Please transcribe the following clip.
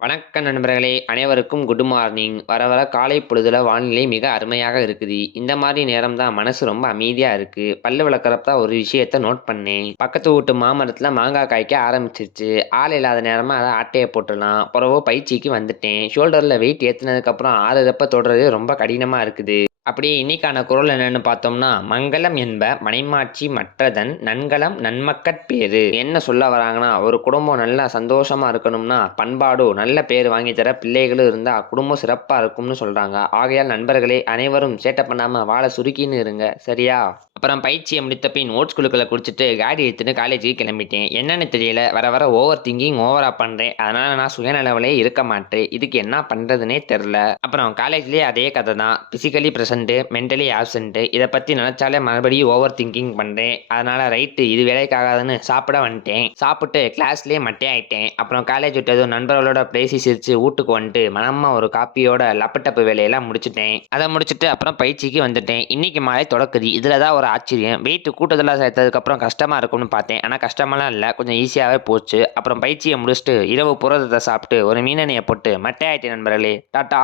வணக்கம் நண்பர்களே! அனைவருக்கும் குட் மார்னிங். வர வர காலை பொழுதுல வானிலை மிக அருமையாக இருக்குது. இந்த மாரி நேரம் தான் மனசு ரொம்ப அமைதியா இருக்கு. பல்லு விளக்குறப்ப தான் ஒரு விஷயத்த நோட் பண்ணேன். பக்கத்து வீட்டு மாமரத்துல மாங்கா காய்க்க ஆரம்பிச்சிருச்சு. ஆள் இல்லாத நேரமா அத ஆட்டைய போட்டுறலாம். பிறவு பயிற்சிக்கு வந்துட்டேன். ஷோல்டர்ல வெயிட் ஏத்துனதுக்கப்புறம் ஆறுதப்ப தொடுறது ரொம்ப கடினமா இருக்குது. அப்படியே இன்னைக்கான குறள் என்னன்னு பார்த்தோம்னா, "மங்கலம் என்ப மனைமாட்சி மற்றதன் நன்கலம் நன்மக்கட் பேறு." என்ன சொல்ல வராங்கன்னா, ஒரு குடும்பம் நல்லா சந்தோஷமா இருக்கணும்னா, பண்பாடும், நல்ல பேர் வாங்கி தர பிள்ளைகளும் இருந்தா குடும்பம் சிறப்பா இருக்கும்னு சொல்றாங்க. ஆகையால் நண்பர்களே அனைவரும் சேட்ட பண்ணாம வால சுருக்கின்னு இருங்க. சரியா? அப்புறம் பயிற்சிய முடித்த பின் ஓட்ஸ் குழுக்கள குடிச்சிட்டு காடி எடுத்துட்டு காலேஜுக்கு கிளம்பிட்டேன். என்னன்னு தெரியல, வர வர ஓவர் திங்கிங் ஓவரா பண்றேன். அதனால நான் சுயநலவிலே இருக்க மாட்டேன். இதுக்கு என்ன பண்றதுன்னே தெர்ல. அப்புறம் காலேஜ்லயே அதே கதை தான். Physically present, mentally absent. இத பத்தி நினைச்சாலே மறுபடியும் ஓவர் திங்கிங் பண்றேன். அதனால ரைட்டு இது வேலைக்கு ஆகாதுன்னு சாப்பிட வந்துட்டேன். சாப்பிட்டு கிளாஸ்லயே மட்டையாயிட்டேன். அப்புறம் காலேஜ் விட்டதும் நண்பர்களோட பேசி சிரிச்சு வீட்டுக்கு வந்துட்டு மனமா ஒரு காப்பியோட லப்பட்டப்பு வேலையெல்லாம் முடிச்சுட்டேன். அத முடிச்சுட்டு அப்புறம் பயிற்சிக்கு வந்துட்டேன். இன்னைக்கு மாலை தொடக்குது. இதுல தான் ஒரு ஆச்சரியம். வெயிட் கூட்டத்துல சேர்த்ததுக்கப்புறம் கஷ்டமா இருக்கும்னு பார்த்தேன். ஆனா கஷ்டமாலாம் இல்ல. கொஞ்சம் ஈஸியாவே போச்சு. அப்புறம் பயிற்சிய முடிச்சுட்டு இரவு புரதத்த சாப்பிட்டு ஒரு மீனெண்ணெய போட்டு மட்டையாயிட்டேன் நண்பர்களே. டாட்டா!